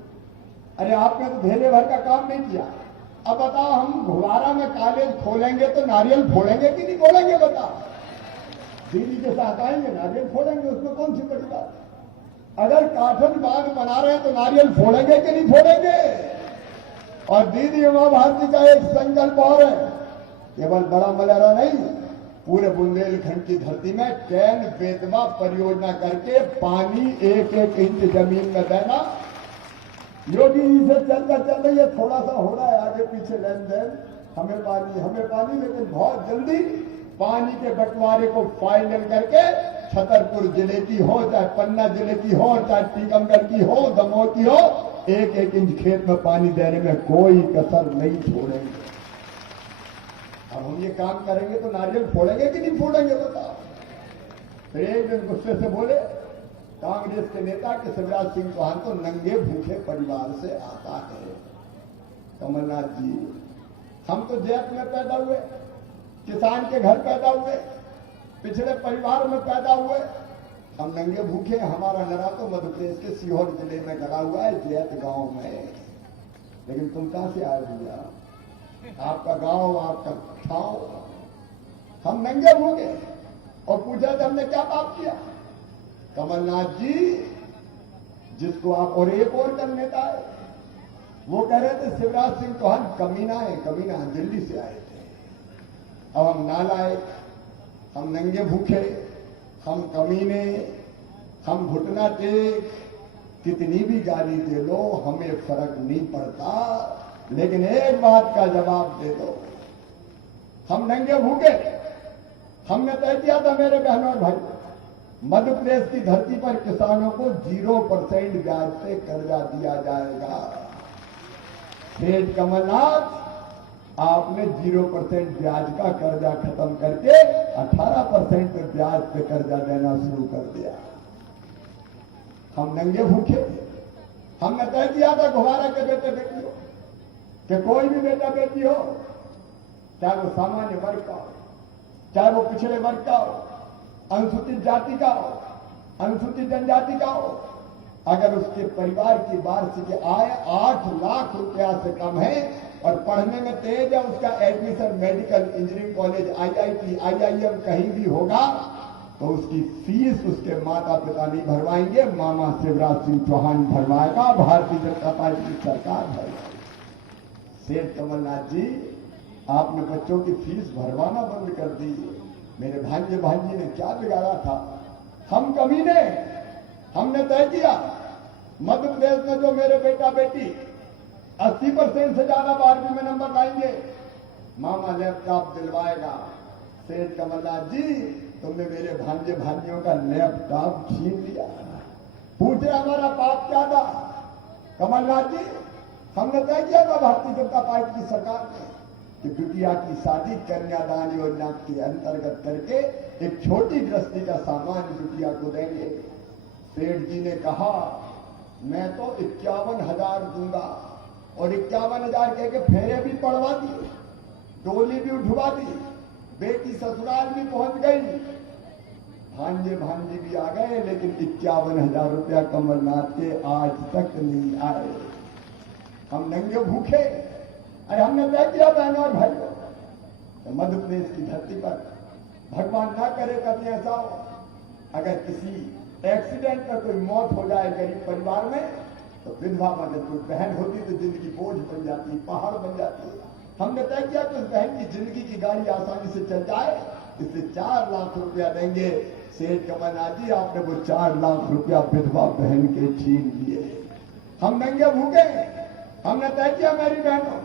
अरे आपने तो धेले भर का काम नहीं किया। अब बताओ, हम घुवारा में कॉलेज खोलेंगे तो नारियल फोड़ेंगे कि नहीं फोड़ेंगे? बताओ, दीदी के साथ आएंगे नारियल फोड़ेंगे, उसमें कौन सी बड़ी बात? अगर काठन बाग बना रहे हैं तो नारियल फोड़ेंगे कि नहीं फोड़ेंगे? और दीदी उमा भारती का एक संकल्प और है, केवल बड़ा मलहरा नहीं, पूरे बुंदेलखंड की धरती में कैन बेतवा परियोजना करके पानी 1-1 इंच जमीन में देना। योगी जी से चल रही है, थोड़ा सा हो रहा है आगे पीछे लेन देन, हमें पानी, लेकिन बहुत जल्दी पानी के बंटवारे को फाइनल करके छतरपुर जिले की हो, चाहे पन्ना जिले की हो, चाहे टीकमगढ़ की हो, दमोह की हो, 1-1 इंच खेत में पानी देने में कोई कसर नहीं छोड़ेंगे। अब हम ये काम करेंगे तो नारियल फोड़ेंगे कि नहीं फोड़ेंगे? बताओ। फिर एक दिन गुस्से से बोले कांग्रेस के नेता कि शिवराज सिंह चौहान तो नंगे भूखे परिवार से आता है। कमलनाथ जी, हम तो जैत में पैदा हुए, किसान के घर पैदा हुए, पिछड़े परिवार में पैदा हुए, हम नंगे भूखे। हमारा नरा तो मध्य प्रदेश के सीहोर जिले में गड़ा हुआ है, जैत गांव में। लेकिन तुम कहां से आए भैया? आपका गांव, आपका ठाव, हम नंगे भूखे। और पूछा था हमने क्या पाप किया? कमलनाथ जी, जिसको आप, और एक और कल नेता है, वो कह रहे थे शिवराज सिंह चौहान कमीना है, कमीना, दिल्ली से आए थे। अब हम नालायक, हम नंगे भूखे, हम कमीने, हम घुटना टेक, कितनी भी गाली दे लो हमें फर्क नहीं पड़ता, लेकिन एक बात का जवाब दे दो, हम नंगे भूखे। हमने तय किया था मेरे बहनों और भाई, मध्य प्रदेश की धरती पर किसानों को 0% ब्याज पे कर्जा दिया जाएगा। सेठ कमलनाथ, आपने 0% ब्याज का कर्जा खत्म करके 18% पे ब्याज पे कर्जा देना शुरू कर दिया। हम नंगे भूखे। हमने तय किया था घुवारा के बेटे बेटी हो, कि कोई भी बेटा बेटी हो, चाहे वो सामान्य वर्ग का हो, चाहे वो पिछड़े वर्ग का हो, अनुसूचित जाति का हो, अनुसूचित जनजाति का हो, अगर उसके परिवार की वार्षिक आय 8 लाख रुपया से कम है और पढ़ने में तेज है, उसका admission medical, engineering college, IIT, IIM कहीं भी होगा, तो उसकी फीस उसके माता पिता नहीं भरवाएंगे, मामा शिवराज सिंह चौहान भरवाएगा, भारतीय जनता पार्टी की सरकार भरवाएगी। सेठ कमलनाथ जी, आपने बच्चों की फीस भरवाना बंद कर दी। मेरे भांजी ने क्या बिगाड़ा था? हम कमीने, हमने तय किया मध्य प्रदेश में जो मेरे बेटा बेटी 80% से ज्यादा 12वीं में नंबर लाएंगे, मामा लैपटॉप दिलवाएगा। सेठ कमलनाथ जी, तुमने मेरे भांजियों का लैपटॉप छीन लिया। पूछे हमारा पाप क्या था? कमलनाथ जी, हमने तय किया था भारतीय जनता पार्टी की सरकार ने कि बिटिया की शादी कन्यादान योजना के अंतर्गत करके एक छोटी गृहस्थी का सामान बिटिया को देंगे। सेठ जी ने कहा मैं तो 51,000 दूंगा, और 51,000 कह के फेरे भी पड़वा दिए, डोली भी उठवा दी, बेटी ससुराल भी पहुंच गई, भांजी भी आ गए, लेकिन 51,000 रुपया कमलनाथ के आज तक नहीं आए। हम नंगे भूखे। अरे हमने तय किया बहनों और भाइयों, तो मध्य प्रदेश की धरती पर भगवान ना करे कभी ऐसा हो, अगर किसी एक्सीडेंट में कोई मौत हो जाए गरीब परिवार में, तो विधवा अगर कोई बहन होती तो जिंदगी बोझ बन जाती, पहाड़ बन जाती। हमने तय किया कि उस बहन की जिंदगी की गाड़ी आसानी से चल जाए, इसलिए 4 लाख रुपया देंगे। सेठ कमलनाथ जी, आपने वो 4 लाख रुपया विधवा बहन के छीन लिए। हम नंगे भूखे। हमने तय किया मेरी बहनों,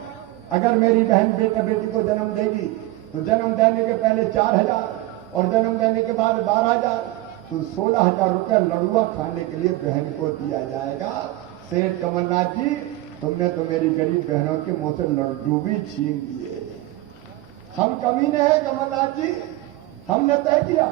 अगर मेरी बहन बेटा बेटी को जन्म देगी तो जन्म देने के पहले 4,000 और जन्म देने के बाद 12,000, तो 16,000 रुपया लड़ुआ खाने के लिए बहन को दिया जाएगा। सेठ कमलनाथ जी, तुमने तो मेरी गरीब बहनों के मुंह से लड्डू भी छीन लिए। हम कमीने हैं कमलनाथ जी, हमने तय किया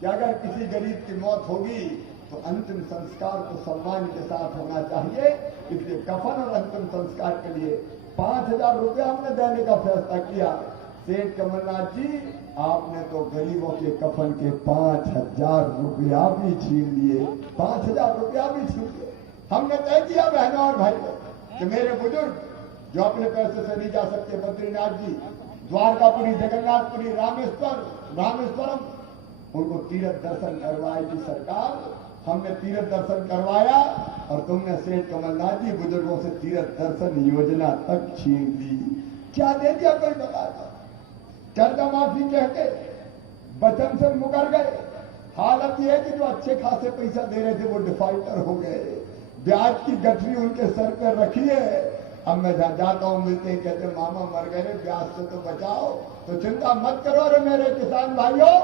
कि अगर किसी गरीब की मौत होगी तो अंतिम संस्कार तो सम्मान के साथ होना चाहिए। इसलिए कफन और अंतिम संस्कार के लिए 5,000 रुपया हमने देने का फैसला किया। सेठ कमलनाथ जी, आपने तो गरीबों के कफन के 5,000 रुपया भी छीन लिए, 5,000 रुपया भी छीन लिए। हमने तय किया बहनों और भाइयों कि मेरे बुजुर्ग जो अपने पैसे से नहीं जा सकते, बद्रीनाथ जी, द्वारकापुरी, जगन्नाथपुरी, रामेश्वरम, उनको तीर्थ दर्शन करवाएगी सरकार। हमने तीर्थ दर्शन करवाया और तुमने सेठ कमलनाथ जी बुजुर्गों से तीर्थ दर्शन योजना तक छीन ली। क्या दे दिया कोई बताता? कर्जा माफी कह के वचन से मुकर गए। हालत यह है कि जो अच्छे खासे पैसा दे रहे थे वो डिफॉल्टर हो गए, ब्याज की गठरी उनके सर पर रखी है। अब मैं जाता हूं, मिलते हैं, कहते मामा मर गए, ब्याज से तो बचाओ। तो चिंता मत करो रे मेरे किसान भाइयों,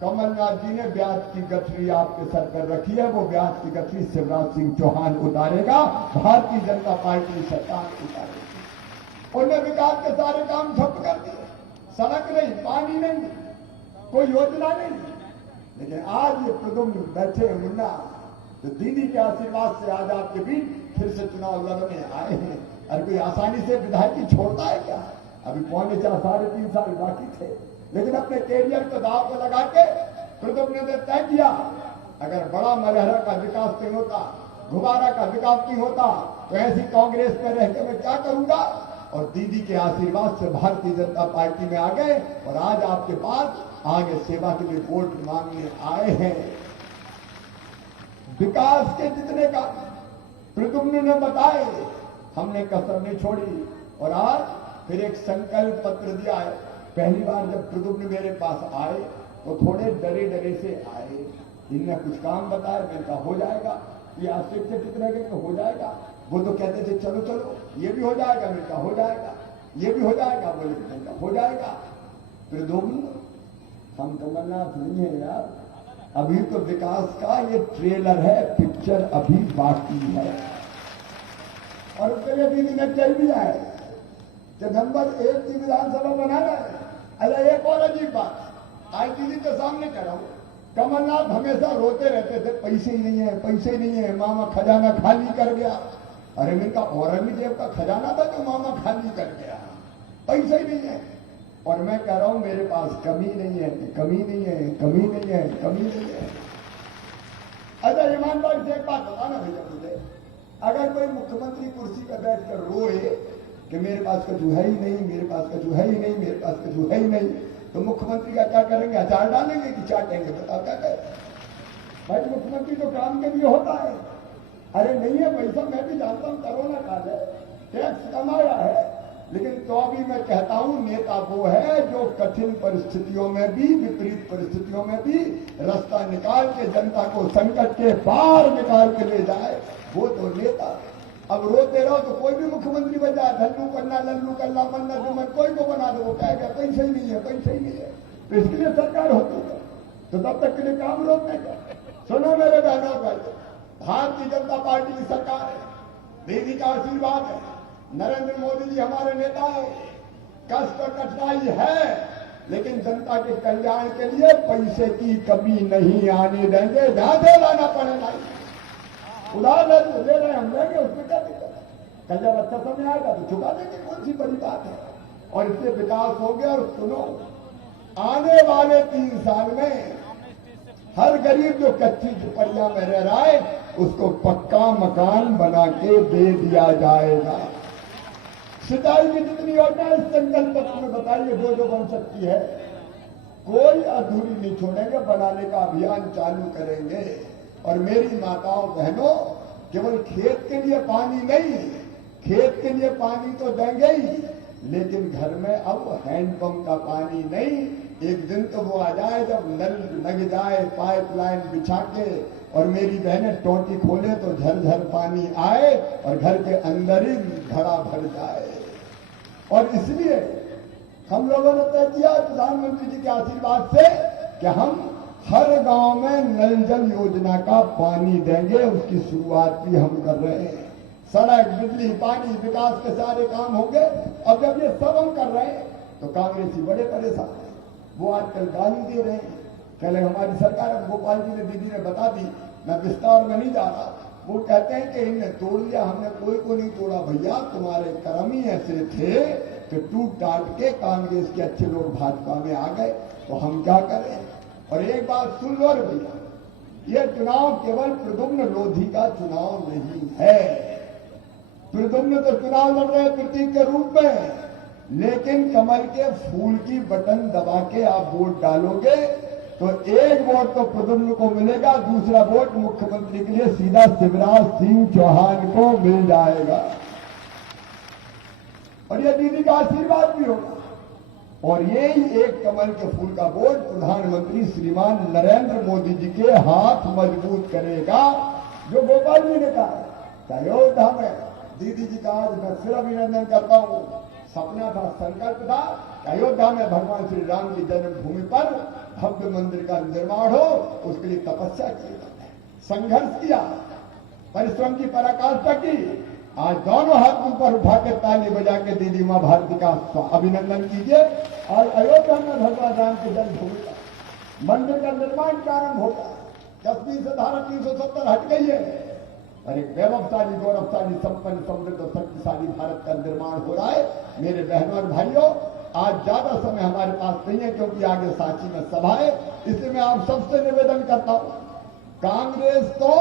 कमलनाथ जी ने ब्याज की गठरी आपके सर पर रखी है। वो ब्याज की गठरी शिवराज सिंह चौहान उतारेगा, भारतीय जनता पार्टी सरकार उतारेगी। उन्होंने विकास के सारे काम ठप कर दिए, सड़क नहीं, पानी नहीं, कोई योजना नहीं। लेकिन आज ये प्रदुम्न बैठे मुन्ना तो दीदी के आशीर्वाद से आज आपके बीच फिर से चुनाव लड़ने आए हैं। अरे कोई आसानी से विधायकी छोड़ता है क्या? अभी 3.5 साल बाकी थे, लेकिन अपने कैरियर को दाव को लगा के प्रदुम्न ने तय किया, अगर बड़ा मलहरा का विकास नहीं होता, घुबारा का विकास नहीं होता, तो ऐसी कांग्रेस में रह के मैं क्या करूंगा। और दीदी के आशीर्वाद से भारतीय जनता पार्टी में आ गए और आज आपके पास आगे सेवा के लिए वोट मांगने आए हैं। विकास के जितने का प्रदुम्न ने बताए, हमने कसर नहीं छोड़ी और आज फिर एक संकल्प पत्र दिया है। पहली बार जब प्रदुम्न मेरे पास आए तो थोड़े डरे डरे से आए, इनने कुछ काम बताया, मैंने कहा हो जाएगा, ये आश्चर्य से कितने के हो जाएगा। वो तो कहते थे चलो चलो ये भी हो जाएगा, मैंने कहा हो जाएगा, ये भी हो जाएगा, बोले मैंने कहा हो जाएगा। प्रदुम्न, हम कमलनाथ नहीं है यार, अभी तो विकास का ये ट्रेलर है, पिक्चर अभी बाकी है। और उसके लिए दीदी ने कह दिया है कि नंबर 1 की विधानसभा बनाना है। अरे एक और अजीब बात, आज दीदी के सामने कह रहा हूं, कमलनाथ हमेशा रोते रहते थे पैसे ही नहीं है, पैसे ही नहीं है, मामा खजाना खाली कर गया। अरे इनका औरंगजेब का खजाना था तो मामा खाली कर गया, पैसे ही नहीं है। और मैं कह रहा हूं मेरे पास कमी नहीं है, कमी नहीं है, कमी नहीं है, कमी नहीं है। अच्छा ईमानदारी से एक बात बताना भैया मुझे, अगर कोई मुख्यमंत्री कुर्सी पर बैठकर रोए कि मेरे पास कछु है ही नहीं, मेरे पास कछु है ही नहीं, मेरे पास कछु है ही नहीं, तो मुख्यमंत्री का क्या करेंगे? अचार डालेंगे कि चाटेंगे? बताओ क्या करें भाई? मुख्यमंत्री तो काम के लिए होता है। अरे नहीं है पैसा, मैं भी जानता हूं, कोरोना काल है, टैक्स कमाया है, लेकिन तो अभी मैं कहता हूं नेता वो है जो कठिन परिस्थितियों में भी, विपरीत परिस्थितियों में भी रास्ता निकाल के जनता को संकट के पार निकाल के ले जाए, वो तो नेता। अब रोते रहो तो कोई भी मुख्यमंत्री बन जाए, धल्लू करना, लल्लू करना, मन्ना जुम्मन, कोई को बना दो, वो कहेगा पैसे ही नहीं है, पैसे ही नहीं है। तो इसके लिए सरकार होती है, तो तब तक के लिए काम रोकने का। सुनो मेरे बहनों भाई, भारतीय जनता पार्टी की सरकार है, दीदी का आशीर्वाद है, नरेंद्र मोदी जी हमारे नेता है। कष्ट और कठिनाई है, लेकिन जनता के कल्याण के लिए पैसे की कमी नहीं आने देंगे, जहां से लाना पड़ेगा। उधार ले रहे हम लेंगे, उसमें क्या दिक्कत है? कल जब अच्छा समय आएगा तो चुका देंगे, कौन सी बड़ी बात है। और इससे विकास हो गया। और सुनो, आने वाले 3 साल में हर गरीब जो कच्ची झुपड़ियां में रह रहा है उसको पक्का मकान बना के दे दिया जाएगा। सिंचाई की जितनी योजना इस संकल्प पत्र में बताइए जो बन सकती है, कोई अधूरी नहीं छोड़ेंगे, बनाने का अभियान चालू करेंगे। और मेरी माताओं बहनों, केवल खेत के लिए पानी नहीं, खेत के लिए पानी तो देंगे ही, लेकिन घर में अब हैंडपंप का पानी नहीं। एक दिन तो वो आ जाए जब नल लग जाए, पाइपलाइन बिछा के और मेरी बहनें टोटी खोले तो झरझर पानी आए और घर के अंदर ही घड़ा भर जाए। और इसलिए हम लोगों ने तय किया प्रधानमंत्री जी के आशीर्वाद से कि हम हर गांव में नल जल योजना का पानी देंगे। उसकी शुरुआत भी हम कर रहे हैं। सड़क, बिजली, पानी, विकास के सारे काम होंगे। अब जब ये सब हम कर रहे हैं तो कांग्रेसी बड़े परेशान हैं। वो आजकल गाली दे रहे हैं। कल हमारी सरकार, गोपाल जी ने, दीदी ने बता दी, मैं विस्तार में नहीं जा रहा। वो कहते हैं कि इन्हें तोड़ लिया, हमने कोई को नहीं तोड़ा भैया, तुम्हारे कर्म ही ऐसे थे कि टूट टाट के कांग्रेस के अच्छे लोग भाजपा में आ गए, तो हम क्या करें। और एक बात सुन लो रे भैया, ये चुनाव केवल प्रद्युम्न लोधी का चुनाव नहीं है। प्रद्युम्न तो चुनाव लड़ रहे प्रतीक के रूप में, लेकिन कमल के फूल की बटन दबा के आप वोट डालोगे तो एक वोट तो प्रद्युम्न को मिलेगा, दूसरा वोट मुख्यमंत्री के लिए सीधा शिवराज सिंह चौहान को मिल जाएगा। और ये दीदी का आशीर्वाद भी होगा। और यही एक कमल के फूल का वोट प्रधानमंत्री श्रीमान नरेंद्र मोदी जी के हाथ मजबूत करेगा। जो गोपाल जी ने कहा अयोध्या में दीदी जी का आज मैं फिर अभिनंदन करता हूं। सपना था, संकल्प था कि अयोध्या में भगवान श्री राम की जन्मभूमि पर भव्य मंदिर का निर्माण हो। उसके लिए तपस्या की, संघर्ष किया, परिश्रम की पराकाष्ठा की। आज दोनों हाथ ऊपर उठा के ताली बजा के दीदी मां भारती का अभिनंदन कीजिए। और अयोध्या में भगवान राम की जन्मभूमि का मंदिर का निर्माण प्रारंभ होगा। कश्मीर से धारा 370 हट गई है और एक वैभवशाली, गौरवशाली, संपन्न, समृद्ध, शक्तिशाली भारत का निर्माण हो रहा है। मेरे बहनों और भाइयों, आज ज्यादा समय हमारे पास नहीं है क्योंकि आगे सांची में सभा है। इसलिए मैं आप सबसे निवेदन करता हूं, कांग्रेस तो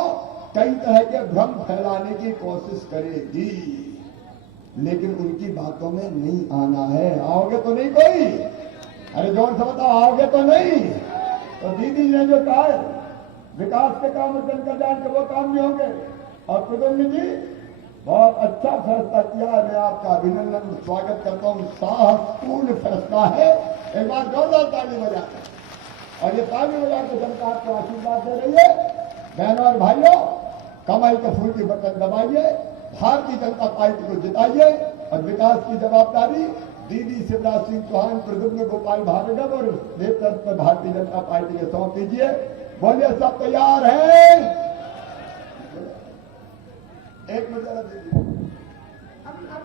कई तरह के भ्रम फैलाने की कोशिश करेगी, लेकिन उनकी बातों में नहीं आना है। आओगे तो नहीं कोई? अरे जोर से बताओ, आओगे तो नहीं? तो दीदी ने जो कहा है विकास के काम जन कल्याण के, वो काम नहीं होंगे। और प्रधानमंत्री जी बहुत अच्छा फैसला किया है, मैं आपका अभिनंदन स्वागत करता हूं। साहसपूर्ण फैसला है। एक बार जोरदार ताली बजाते, और ये ताली बजा के जनता आपको आशीर्वाद दे रही है। बहनों और भाइयों, कमल के फूल की बटन दबाइए, भारतीय जनता पार्टी को जिताइए और विकास की जवाबदारी दीदी शिवराज सिंह चौहान, प्रद्युम्न गोपाल भार्गव और नेतृत्व भारतीय जनता पार्टी के सौंप दीजिए। बोलिए सब तैयार हैं? एक मिनट जरा दीजिए। अभी आप